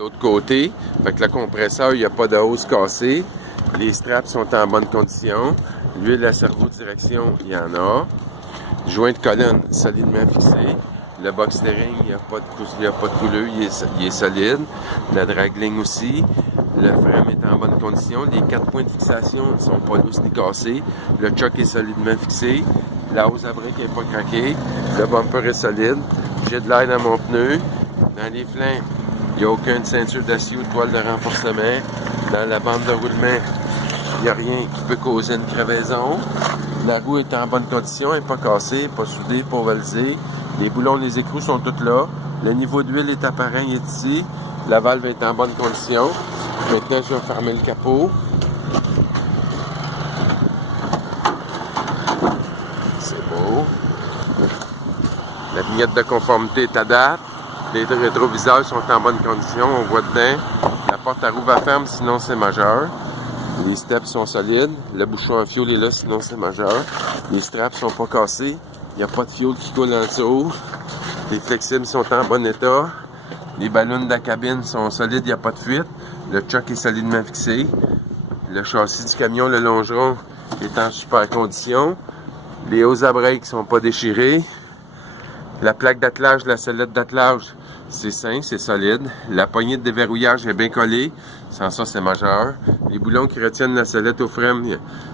L'autre côté, fait que le compresseur, il n'y a pas de hausse cassée. Les straps sont en bonne condition. L'huile à servo-direction, il y en a. Joint de colonne solidement fixé. Le box steering, il n'y a pas de couleur, il est solide. La dragline aussi. Le frein est en bonne condition. Les 4 points de fixation ne sont pas lousses ni cassés. Le choc est solidement fixé. La hausse à brique n'est pas craquée. Le bumper est solide. J'ai de l'air dans mon pneu. Dans les flancs, il n'y a aucune ceinture d'acier ou de toile de renforcement. Dans la bande de roulement, il n'y a rien qui peut causer une crevaison. La roue est en bonne condition, elle n'est pas cassée, pas soudée, pas ovalisée. Les boulons, les écrous sont tous là. Le niveau d'huile est apparent, il est ici. La valve est en bonne condition. Maintenant, je vais fermer le capot. C'est beau. La vignette de conformité est à date. Les rétroviseurs sont en bonne condition, on voit dedans. La porte à roue va ferme, sinon c'est majeur. Les steps sont solides. Le bouchon à fioul est là, sinon c'est majeur. Les straps sont pas cassés. Il n'y a pas de fioul qui coule en dessous. Les flexibles sont en bon état. Les ballons de la cabine sont solides, il n'y a pas de fuite. Le choc est solidement fixé. Le châssis du camion, le longeron, est en super condition. Les hauts à break ne sont pas déchirés. La plaque d'attelage, la sellette d'attelage, c'est sain, c'est solide. La poignée de déverrouillage est bien collée. Sans ça, c'est majeur. Les boulons qui retiennent la sellette au frein,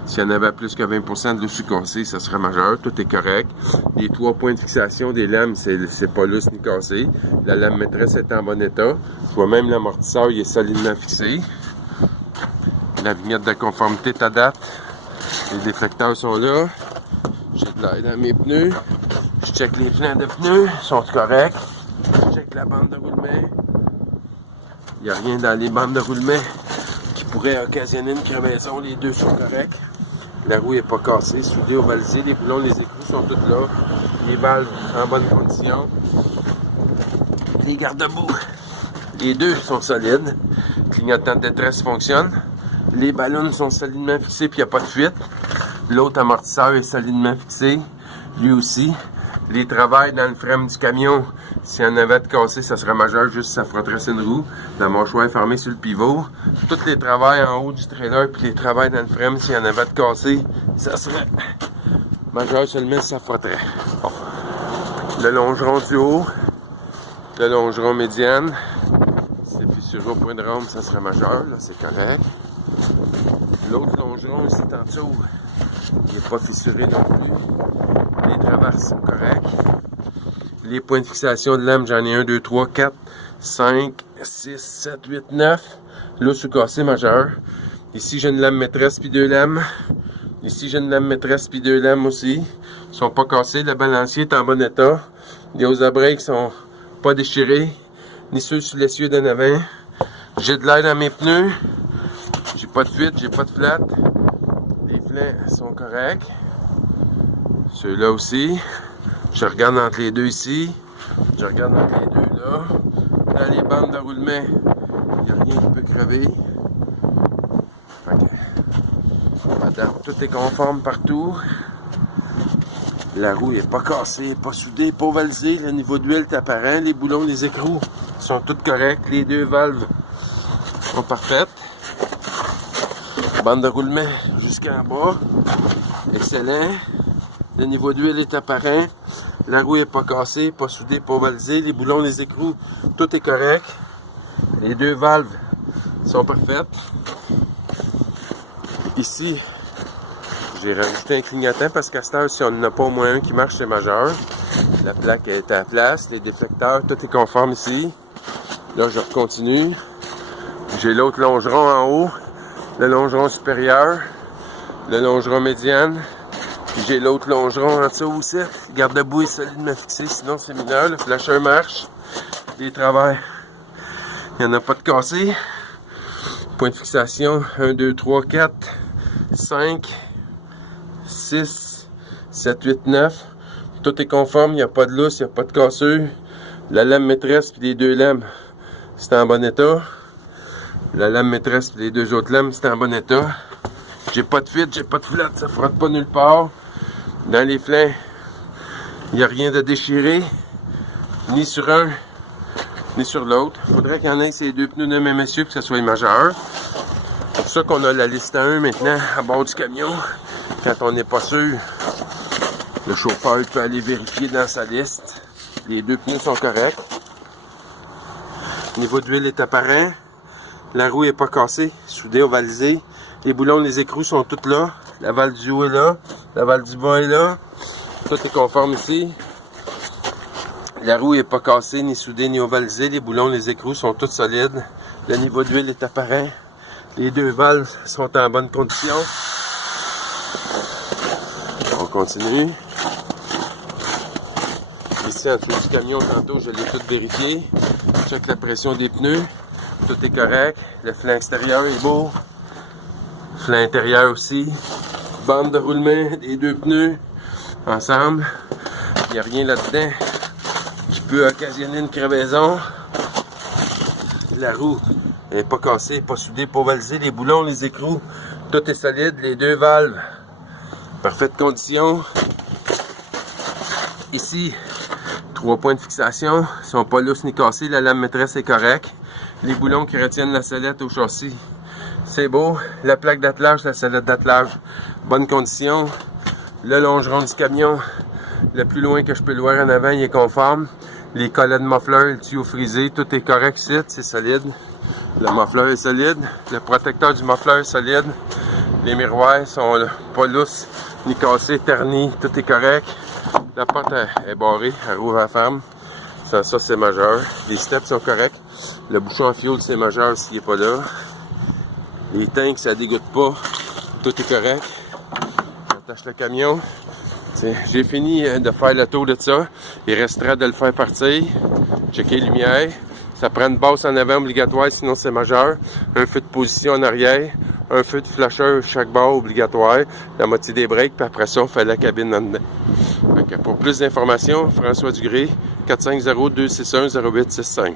s'il y en avait plus que 20% de l'eau cassée, ça serait majeur. Tout est correct. Les 3 points de fixation des lames, c'est pas lousse ni cassé. La lame maîtresse est en bon état. Soit même l'amortisseur, il est solidement fixé. La vignette de conformité est à date. Les déflecteurs sont là. J'ai de l'air dans mes pneus. Je check les flancs de pneus, ils sont corrects. Je check la bande de roulement. Il n'y a rien dans les bandes de roulement qui pourrait occasionner une crevaison. Les deux sont corrects. La roue n'est pas cassée, soudée, ovalisée. Les boulons, les écrous sont tous là. Les valves en bonne condition. Les garde-boue, les deux sont solides. Le clignotant de détresse fonctionne. Les ballons sont solidement fixés puis il n'y a pas de fuite. L'autre amortisseur est solidement fixé. Lui aussi. Les travails dans le frein du camion, s'il y en avait de cassé, ça serait majeur, juste ça frotterait une roue. La mâchoire est fermée sur le pivot. Tous les travails en haut du trailer, puis les travails dans le frein, s'il y en avait de cassé, ça serait majeur seulement si ça frotterait. Bon. Le longeron du haut, le longeron médiane, c'est fissuré au point de rampe, ça serait majeur, là, c'est correct. L'autre longeron ici en dessous, il n'est pas fissuré non plus. Les traverses sont corrects. Les points de fixation de lame, j'en ai 1, 2, 3, 4, 5, 6, 7, 8, 9. Là, je suis cassé majeur. Ici, j'ai une lame maîtresse puis 2 lames. Ici, j'ai une lame maîtresse puis 2 lames aussi. Ils sont pas cassés. Le balancier est en bon état. Les hauts à break sont pas déchirés. Ni ceux sur l'essieu d'en avant. J'ai de l'air dans mes pneus. J'ai pas de fuite, j'ai pas de flat. Les flancs sont corrects. Ceux-là aussi. Je regarde entre les deux ici. Je regarde entre les deux là. Dans les bandes de roulement, il n'y a rien qui peut crever. Madame, tout est conforme partout. La roue n'est pas cassée, pas soudée, pas ovalisée. Le niveau d'huile est apparent. Les boulons, les écrous sont tous corrects. Les 2 valves sont parfaites. Bande de roulement jusqu'en bas. Excellent. Le niveau d'huile est apparent. La roue n'est pas cassée, pas soudée, pas ovalisée. Les boulons, les écrous, tout est correct. Les 2 valves sont parfaites. Ici, j'ai rajouté un clignotant parce qu'à cette heure, si on n'en a pas au moins un qui marche, c'est majeur. La plaque est à la place. Les déflecteurs, tout est conforme ici. Là, je continue. J'ai l'autre longeron en haut. Le longeron supérieur. Le longeron médiane. J'ai l'autre longeron en dessous aussi. Le garde-boue est solidement fixé, sinon c'est mineur. Le flasher marche. Les travers, il n'y en a pas de cassé. Point de fixation, 1, 2, 3, 4, 5, 6, 7, 8, 9. Tout est conforme, il n'y a pas de lousse, il n'y a pas de cassure. La lame maîtresse et les 2 lames, c'est en bon état. La lame maîtresse et les 2 autres lames, c'est en bon état. J'ai pas de fuite, j'ai pas de flat, ça frotte pas nulle part. Dans les flancs, il n'y a rien de déchiré, ni sur un, ni sur l'autre. Il faudrait qu'il y en ait ces deux pneus de même essieu pour que ça soit majeur. C'est pour ça qu'on a la liste 1 maintenant à bord du camion. Quand on n'est pas sûr, le chauffeur peut aller vérifier dans sa liste. Les deux pneus sont corrects. Le niveau d'huile est apparent. La roue n'est pas cassée, soudée, ovalisée. Les boulons, les écrous sont tous là. La valve du haut est là. La valve du bas est là. Tout est conforme ici. La roue n'est pas cassée, ni soudée, ni ovalisée. Les boulons, les écrous sont tous solides. Le niveau d'huile est apparent. Les deux valves sont en bonne condition. On continue. Ici, en dessous du camion, tantôt, je l'ai tout vérifié. Check la pression des pneus. Tout est correct. Le flanc extérieur est beau. Flanc intérieur aussi. Bande de roulement des deux pneus ensemble. Il n'y a rien là-dedans qui peut occasionner une crevaison. La roue n'est pas cassée, pas soudée, pas ovalisée. Les boulons, les écrous, tout est solide. Les deux valves, parfaite condition. Ici, 3 points de fixation. Ils ne sont pas lousses ni cassés. La lame maîtresse est correcte. Les boulons qui retiennent la sellette au châssis, c'est beau. La plaque d'attelage, la sellette d'attelage, bonne condition. Le longeron du camion, le plus loin que je peux le voir en avant, il est conforme. Les collets de muffler, le tuyau frisé, tout est correct ici, c'est solide. Le muffler est solide. Le protecteur du muffler est solide. Les miroirs sont pas lousses ni cassés, ternis, tout est correct. La porte est barrée, elle rouvre à la ferme. Ça c'est majeur. Les steps sont corrects. Le bouchon à fioul, c'est majeur s'il n'est pas là. Les tanks, ça dégoûte pas. Tout est correct. J'attache le camion. J'ai fini de faire le tour de ça. Il resterait de le faire partir. Checker les lumières. Ça prend une basse en avant obligatoire, sinon c'est majeur. Un feu de position en arrière. Un feu de flasheur chaque barre obligatoire. La moitié des breaks, puis après ça, on fait la cabine en dedans. Pour plus d'informations, François Dugré, 450-261-0865.